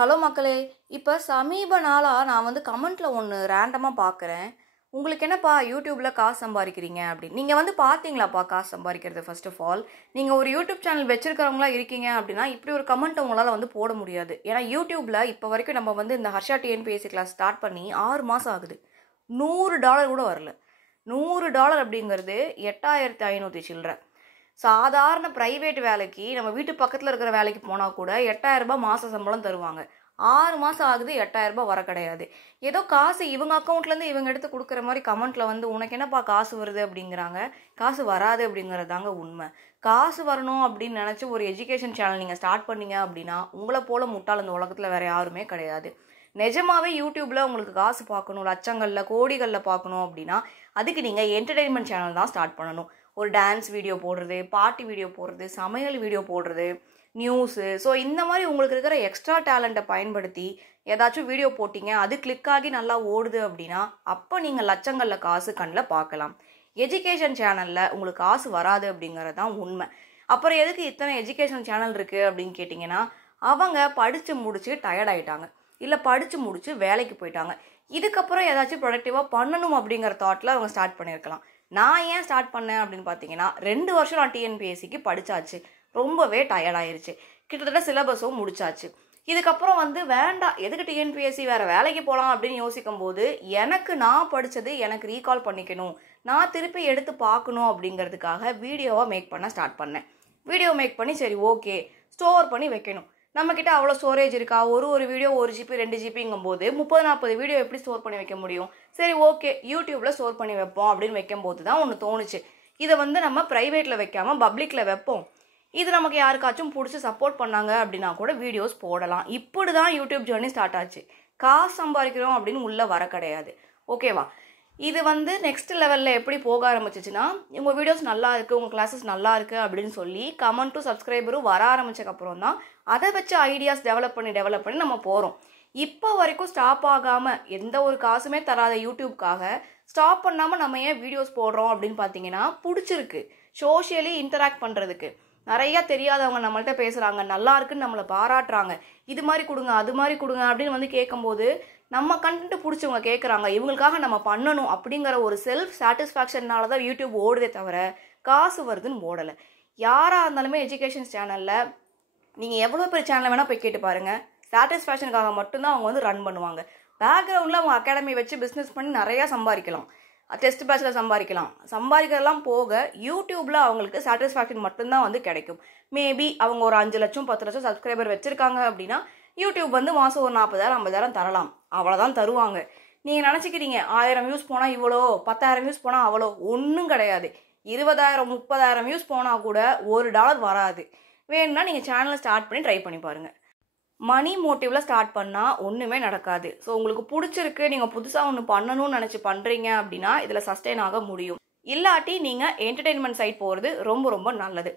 Hello மக்களே, இப்போ சமீப நாளாக நான் வந்து கமெண்ட்டில் ஒன்று ரேண்டமாக பார்க்குறேன். உங்களுக்கு என்னப்பா யூடியூப்பில் காசு சம்பாதிக்கிறீங்க அப்படின்னு. நீங்கள் வந்து பார்த்தீங்களாப்பா காசு சம்பாதிக்கிறது? ஃபர்ஸ்ட் ஆஃப் ஆல் நீங்கள் ஒரு யூடியூப் சேனல் வச்சுருக்கிறவங்களா இருக்கீங்க அப்படின்னா இப்படி ஒரு கமெண்ட் உங்களால் வந்து போட முடியாது. ஏன்னா யூடியூப்பில் இப்போ வரைக்கும் நம்ம வந்து இந்த ஹர்ஷா டிஎன்பிஎஸ்சி கிளாஸ் ஸ்டார்ட் பண்ணி 6 மாதம் ஆகுது. $100 கூட வரல. $100 அப்படிங்கிறது 8500 சில்லற. சாதாரண ப்ரைவேட் வேலைக்கு நம்ம வீட்டு பக்கத்தில் இருக்கிற வேலைக்கு போனால் கூட 8000 ரூபாய் மாத சம்பளம் தருவாங்க. 6 மாதம் ஆகுது, 8000 ரூபாய் வர கிடையாது. ஏதோ காசு இவங்க அக்கௌண்ட்லேருந்து இவங்க எடுத்து கொடுக்குற மாதிரி கமெண்ட்டில் வந்து உனக்கு என்னப்பா காசு வருது அப்படிங்கிறாங்க. காசு வராது அப்படிங்கிறது தாங்க உண்மை. காசு வரணும் அப்படின்னு நினச்சி ஒரு எஜுகேஷன் சேனல் நீங்கள் ஸ்டார்ட் பண்ணீங்க அப்படின்னா உங்களை போல முட்டாள் இந்த உலகத்தில் வேறு யாருமே கிடையாது. நிஜமாவே யூடியூப்பில் உங்களுக்கு காசு பார்க்கணும், லட்சங்களில் கோடிகளில் பார்க்கணும் அப்படின்னா அதுக்கு நீங்கள் என்டர்டெயின்மெண்ட் சேனல் தான் ஸ்டார்ட் பண்ணணும். ஒரு டான்ஸ் வீடியோ போடுறது, பார்ட்டி வீடியோ போடுறது, சமையல் வீடியோ போடுறது, நியூஸு. ஸோ இந்த மாதிரி உங்களுக்கு இருக்கிற எக்ஸ்ட்ரா டேலண்ட்டை பயன்படுத்தி ஏதாச்சும் வீடியோ போட்டிங்க, அது கிளிக் ஆகி நல்லா ஓடுது அப்படின்னா அப்போ நீங்கள் லட்சங்களில் காசு கண்ணில் பார்க்கலாம். எஜுகேஷன் சேனலில் உங்களுக்கு காசு வராது அப்படிங்கிறது தான் உண்மை. அப்புறம் எதுக்கு இத்தனை எஜுகேஷன் சேனல் இருக்குது அப்படின்னு கேட்டிங்கன்னா, அவங்க படித்து முடிச்சு டயர்ட் ஆகிட்டாங்க, இல்லை படித்து முடிச்சு வேலைக்கு போயிட்டாங்க. இதுக்கப்புறம் ஏதாச்சும் ப்ரொடக்டிவாக பண்ணணும் அப்படிங்கிற தாட்டில் அவங்க ஸ்டார்ட் பண்ணியிருக்கலாம். நான் ஏன் ஸ்டார்ட் பண்ணேன் அப்படின்னு பார்த்தீங்கன்னா, 2 வருஷம் நான் டிஎன்பிஎஸ்சிக்கு படித்தாச்சு. ரொம்பவே டயர்டாயிருச்சு. கிட்டத்தட்ட சிலபஸும் முடிச்சாச்சு. இதுக்கப்புறம் வந்து வேண்டாம், எதுக்கு டிஎன்பிஎஸ்சி, வேறு வேலைக்கு போகலாம் அப்படின்னு யோசிக்கும் போது எனக்கு நான் படித்தது எனக்கு ரீகால் பண்ணிக்கணும், நான் திருப்பி எடுத்து பார்க்கணும் அப்படிங்கிறதுக்காக வீடியோவாக மேக் பண்ண ஸ்டார்ட் பண்ணேன். வீடியோ மேக் பண்ணி சரி ஓகே ஸ்டோர் பண்ணி வைக்கணும். நம்மக்கிட்ட அவ்வளோ ஸ்டோரேஜ் இருக்கா? ஒரு வீடியோ 1 GB 2 GBங்கும் போது 30-40 வீடியோ எப்படி ஸ்டோர் பண்ணி வைக்க முடியும்? சரி ஓகே யூடியூப்பில் ஸ்டோர் பண்ணி வைப்போம் அப்படின்னு வைக்கும்போது தான் ஒன்று தோணுச்சு. இதை வந்து நம்ம ப்ரைவேட்டில் வைக்காமல் பப்ளிக்கில் வைப்போம். இது நமக்கு யாருக்காச்சும் பிடிச்சி சப்போர்ட் பண்ணாங்க அப்படின்னா கூட வீடியோஸ் போடலாம். இப்படி தான் யூடியூப் ஜேர்னி ஸ்டார்ட் ஆச்சு. காசு சம்பாதிக்கிறோம் அப்படின்னு உள்ளே வர கிடையாது. ஓகேவா? இது வந்து நெக்ஸ்ட் லெவலில் எப்படி போக ஆரம்பிச்சிச்சுன்னா, உங்கள் வீடியோஸ் நல்லா இருக்குது, உங்கள் கிளாஸஸ் நல்லா இருக்குது அப்படின்னு சொல்லி கமெண்ட்டும் சப்ஸ்கிரைபரும் வர ஆரம்பித்ததுக்கப்புறம் தான் அதை வச்சு ஐடியாஸ் டெவலப் பண்ணி நம்ம போகிறோம். இப்போ வரைக்கும் ஸ்டாப் ஆகாமல் எந்த ஒரு காசுமே தராத யூடியூப்காக ஸ்டாப் பண்ணாமல் நம்ம ஏன் வீடியோஸ் போடுறோம் அப்படின்னு பார்த்தீங்கன்னா, பிடிச்சிருக்கு. சோஷியலி இன்டராக்ட் பண்ணுறதுக்கு நிறையா தெரியாதவங்க நம்மள்கிட்ட பேசுகிறாங்க, நல்லா இருக்குன்னு நம்மளை பாராட்டுறாங்க, இது மாதிரி கொடுங்க அது மாதிரி கொடுங்க அப்படின்னு வந்து கேட்கும்போது நம்ம கண்டென்ட் பிடிச்சவங்க கேட்குறாங்க, இவங்களுக்காக நம்ம பண்ணணும் அப்படிங்கிற ஒரு செல்ஃப் சாட்டிஸ்ஃபேக்ஷன்னால தான் யூடியூப் ஓடுதே தவிர காசு வருதுன்னு ஓடலை. யாராக இருந்தாலுமே எஜுகேஷன் சேனலில் நீங்கள் எவ்வளோ பெரிய சேனலை வேணால் போய் கேட்டு பாருங்கள், சாட்டிஸ்ஃபேக்ஷனுக்காக மட்டும்தான் அவங்க வந்து ரன் பண்ணுவாங்க. பேக்ரவுண்டில் அவங்க அகாடமி வச்சு பிஸ்னஸ் பண்ணி நிறையா சம்பாதிக்கலாம், டெஸ்ட் பேட்சில் சம்பாதிக்கிறதெல்லாம் போக யூடியூப்பில் அவங்களுக்கு சாட்டிஸ்ஃபேக்ஷன் மட்டும்தான் வந்து கிடைக்கும். மேபி அவங்க ஒரு 5 லட்சம் 10 லட்சம் சப்ஸ்கிரைபர் வச்சுருக்காங்க அப்படின்னா யூடியூப் வந்து மாதம் ஒரு 40,000 50,000 தரலாம், அவ்வளோதான் தருவாங்க. நீங்கள் நினச்சிக்கிறீங்க 1000 வியூஸ் போனால் இவ்வளோ, 10,000 வியூஸ் போனால் அவ்வளோ. ஒன்றும் கிடையாது. 20,000 30,000 வியூஸ் போனால் கூட $1 வராது. வேணும்னா நீங்கள் சேனலை ஸ்டார்ட் பண்ணி ட்ரை பண்ணி பாருங்கள். மணி மோட்டிவில் ஸ்டார்ட் பண்ணால் ஒன்றுமே நடக்காது. ஸோ உங்களுக்கு பிடிச்சிருக்கு, நீங்கள் புதுசாக ஒன்று பண்ணணும்னு நினச்சி பண்ணுறீங்க அப்படின்னா இதில் சஸ்டெயின் ஆக முடியும். இல்லாட்டி நீங்கள் என்டர்டெயின்மெண்ட் சைட் போகிறது ரொம்ப ரொம்ப நல்லது.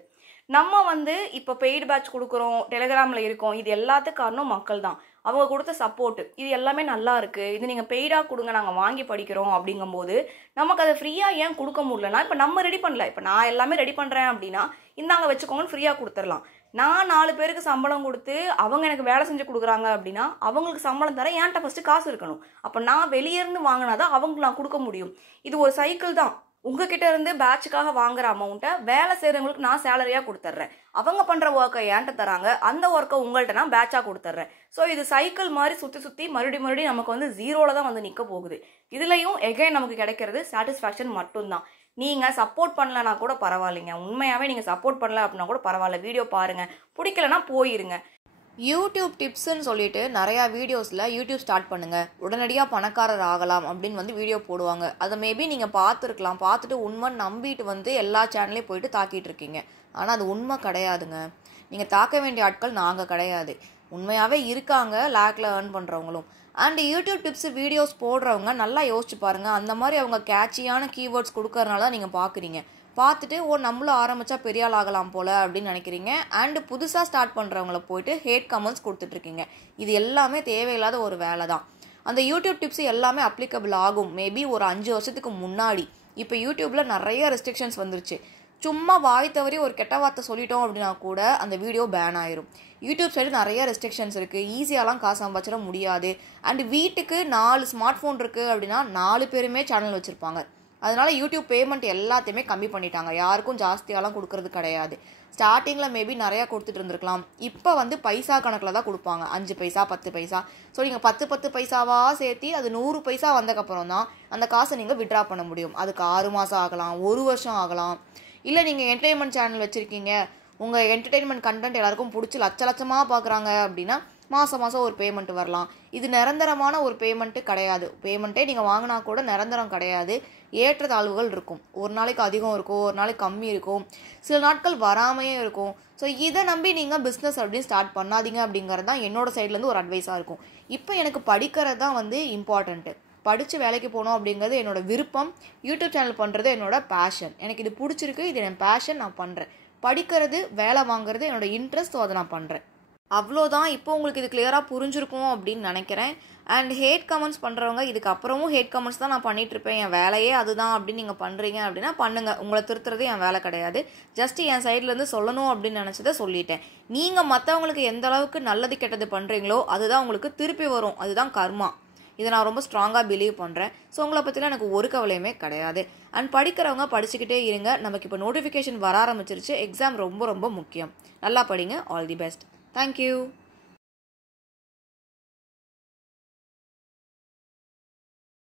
நம்ம வந்து இப்போ பெய்டு பேட்ச் கொடுக்குறோம், டெலிகிராமில் இருக்கோம், இது எல்லாத்துக்கும் காரணம் மக்கள் தான். அவங்க கொடுத்த சப்போர்ட் இது எல்லாமே நல்லா இருக்குது, இது நீங்கள் பெய்டாக கொடுங்க நாங்கள் வாங்கி படிக்கிறோம் அப்படிங்கும்போது நமக்கு அதை ஃப்ரீயாக ஏன் கொடுக்க முடியலன்னா, இப்போ நம்ம ரெடி பண்ணல, இப்போ நான் எல்லாமே ரெடி பண்ணுறேன் அப்படின்னா இந்தாங்க வச்சுக்கோங்கன்னு ஃப்ரீயாக கொடுத்துடலாம். நான் 4 பேருக்கு சம்பளம் கொடுத்து அவங்க எனக்கு வேலை செஞ்சு கொடுக்குறாங்க அப்படின்னா அவங்களுக்கு சம்பளம் தர என்கிட்ட ஃபஸ்ட்டு காசு இருக்கணும். அப்போ நான் வெளியேருந்து வாங்கினா தான் அவங்களுக்கு நான் கொடுக்க முடியும். இது ஒரு சைக்கிள் தான். உங்ககிட்ட இருந்து பேட்சுக்காக வாங்குற அமௌண்ட்டை வேலை செய்கிறவங்களுக்கு நான் சேலரியாக கொடுத்துட்றேன், அவங்க பண்ணுற ஒர்க்கை என்கிட்ட தராங்க, அந்த ஒர்க்கை உங்கள்கிட்ட நான் பேட்சாக கொடுத்துட்றேன். ஸோ இது சைக்கிள் மாதிரி சுற்றி மறுபடியும் நமக்கு வந்து 0ல் தான் வந்து நிற்க போகுது. இதுலேயும் எகைன் நமக்கு கிடைக்கிறது சாட்டிஸ்ஃபேக்ஷன் மட்டும்தான். நீங்கள் சப்போர்ட் பண்ணலன்னா கூட பரவாயில்லைங்க, உண்மையாகவே நீங்கள் சப்போர்ட் பண்ணல அப்படின்னா கூட பரவாயில்ல, வீடியோ பாருங்கள், பிடிக்கலன்னா போயிருங்க. யூடியூப் டிப்ஸ்ன்னு சொல்லிட்டு நிறையா வீடியோஸில் யூடியூப் ஸ்டார்ட் பண்ணுங்கள், உடனடியாக பணக்காரர் ஆகலாம் அப்படின்னு வந்து வீடியோ போடுவாங்க. அதை மேபி நீங்கள் பார்த்துருக்கலாம், பார்த்துட்டு உண்மை நம்பிட்டு வந்து எல்லா சேனல்லையும் போயிட்டு தாக்கிட்டு இருக்கீங்க. ஆனால் அது உண்மை கிடையாதுங்க. நீங்கள் தாக்க வேண்டிய ஆட்கள் நாங்கள் கிடையாது. உண்மையாகவே இருக்காங்க லேக்கில் ஏர்ன் பண்ணுறவங்களும். அண்ட் யூடியூப் டிப்ஸ் வீடியோஸ் போடுறவங்க நல்லா யோசிச்சு பாருங்கள், அந்த மாதிரி அவங்க கேட்சியான கீவேர்ட்ஸ் கொடுக்கறனால தான் நீங்கள் பார்க்குறீங்க. பார்த்துட்டு நம்மளும் ஆரம்பித்தா பெரிய ஆள் ஆகலாம் போல் அப்படின்னு நினைக்கிறீங்க. அண்டு புதுசாக ஸ்டார்ட் பண்ணுறவங்கள போயிட்டு ஹேட் கமெண்ட்ஸ் கொடுத்துட்ருக்கீங்க. இது எல்லாமே தேவையில்லாத ஒரு வேலை தான். அந்த யூடியூப் டிப்ஸ் எல்லாமே அப்ளிகபிள் ஆகும் மேபி ஒரு 5 வருஷத்துக்கு முன்னாடி. இப்போ யூடியூப்பில் நிறைய ரெஸ்ட்ரிக்ஷன்ஸ் வந்துருச்சு. சும்மா வாய் தவறி ஒரு கெட்ட வார்த்தை சொல்லிட்டோம் அப்படின்னா கூட அந்த வீடியோ பேன் ஆயிரும். யூடியூப் சைடு நிறைய ரெஸ்ட்ரிக்ஷன்ஸ் இருக்குது, ஈஸியாலாம் காசு சம்பாதிச்சிட முடியாது. அண்ட் வீட்டுக்கு 4 ஸ்மார்ட் ஃபோன் இருக்குது அப்படின்னா 4 பேருமே சேனல் வச்சுருப்பாங்க. அதனால யூடியூப் பேமெண்ட் எல்லாத்தையுமே கம்மி பண்ணிட்டாங்க, யாருக்கும் ஜாஸ்தியாலாம் கொடுக்கறது கிடையாது. ஸ்டார்டிங்கில் மேபி நிறையா கொடுத்துட்டு இருந்திருக்கலாம், இப்போ வந்து பைசா கணக்கில் தான் கொடுப்பாங்க, 5 பைசா 10 பைசா. ஸோ நீங்கள் 10 பைசாவாக சேர்த்து அது 100 பைசா வந்தக்கப்புறம் தான் அந்த காசை நீங்கள் விட்ரா பண்ண முடியும். அதுக்கு 6 மாதம் ஆகலாம், 1 வருஷம் ஆகலாம். இல்லை நீங்கள் என்டர்டெயின்மெண்ட் சேனல் வச்சுருக்கீங்க, உங்கள் என்டர்டெயின்மெண்ட் கண்டென்ட் எல்லாருக்கும் பிடிச்சி லட்சமாக பார்க்குறாங்க அப்படின்னா மாதம் ஒரு பேமெண்ட் வரலாம். இது நிரந்தரமான ஒரு பேமெண்ட்டு கிடையாது. பேமெண்ட்டே நீங்கள் வாங்கினா கூட நிரந்தரம் கிடையாது, ஏற்றத்தாழ்வுகள் இருக்கும். ஒரு நாளைக்கு அதிகம் இருக்கும், ஒரு நாளைக்கு கம்மி இருக்கும், சில நாட்கள் வராமையே இருக்கும். ஸோ இதை நம்பி நீங்கள் பிஸ்னஸ் அப்படின்னு ஸ்டார்ட் பண்ணாதீங்க அப்படிங்கிறது தான் என்னோட சைட்லேருந்து ஒரு அட்வைஸாக இருக்கும். இப்போ எனக்கு படிக்கிறது தான் வந்து இம்பார்ட்டண்ட்டு. படித்து வேலைக்கு போகணும் அப்படிங்கிறது என்னோட விருப்பம். யூடியூப் சேனல் பண்ணுறது என்னோட பேஷன். எனக்கு இது பிடிச்சிருக்கு, இது என் பேஷன், நான் பண்ணுறேன். படிக்கிறது, வேலை வாங்குறது என்னோட இன்ட்ரெஸ்ட், அதை நான் பண்ணுறேன். அவ்வளோதான். இப்போ உங்களுக்கு இது கிளியராக புரிஞ்சிருக்கும் அப்படின்னு நினைக்கிறேன். அண்ட் ஹேட் கமெண்ட்ஸ் பண்ணுறவங்க, இதுக்கப்புறமும் ஹேட் கமெண்ட்ஸ் தான் நான் பண்ணிகிட்ருப்பேன், என் வேலையே அதுதான் அப்படின்னு நீங்கள் பண்ணுறீங்க அப்படின்னா பண்ணுங்கள். உங்களை திருத்துறது என் வேலை கிடையாது. ஜஸ்ட்டு என் சைட்லேருந்து சொல்லணும் அப்படின்னு நினச்சதை சொல்லிட்டேன். நீங்கள் மற்றவங்களுக்கு எந்த அளவுக்கு நல்லது கெட்டது பண்ணுறீங்களோ அதுதான் உங்களுக்கு திருப்பி வரும், அதுதான் கர்மா. இதை நான் ரொம்ப ஸ்ட்ராங்காக பிலீவ் பண்ணுறேன். ஸோ உங்களை பற்றிலாம் எனக்கு ஒரு கவலையுமே கிடையாது. அண்ட் படிக்கிறவங்க படிச்சுக்கிட்டே இருங்க. நமக்கு இப்போ நோட்டிஃபிகேஷன் வர ஆரம்பிச்சிருச்சு, எக்ஸாம் ரொம்ப ரொம்ப முக்கியம். நல்லா படிங்க. All the best. Thank you.